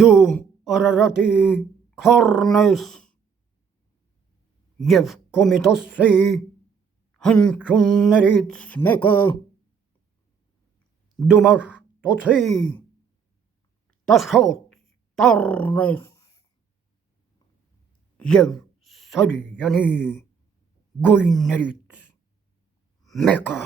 Դու Արարատի քոռն ես և Կոմիտոսի հնչյուններից մեկը, դու Մաշտոցի տաշած տառն ես և Սարյանի գույներից մեկը: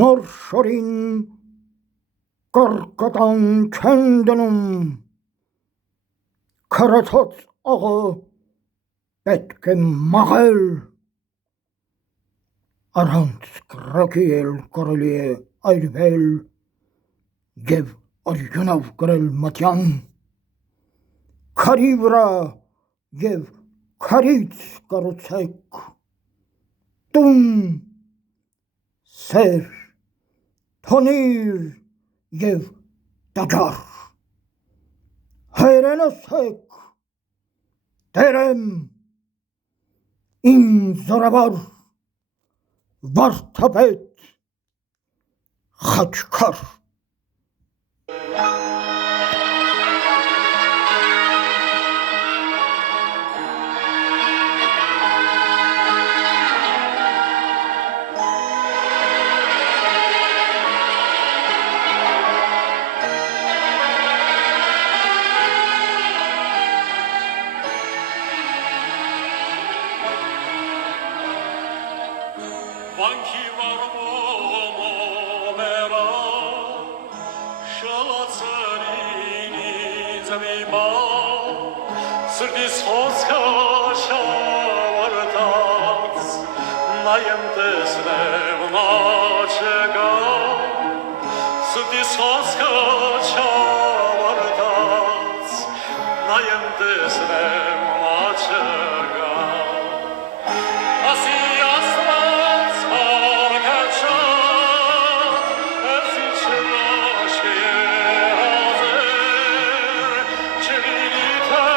Նոր շորին կարկատան չեն դնում, քարացած աղը պետք է մաղել, առանց կրակի էլ կարելի է այրվել և արյունով կրել մատյան, քարի վրա և քարից կառուցեք տուն, սեր, թոնիր և տաճար, հայերեն ասեք, տեր եմ, իմ զորավոր, վարդապետ Խաչքար: Սրտիս խոսքը շավարտած, նայեմ տեսնեմ նա չկա, սրտիս խոսքը շավարտած, նայեմ տեսնեմ նա չկա, ասի աստված հարգը շատ, էսի չրաշք երազեր, չլինի թե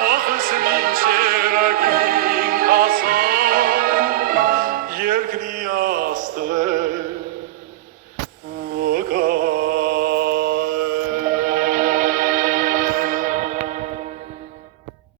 Ach, es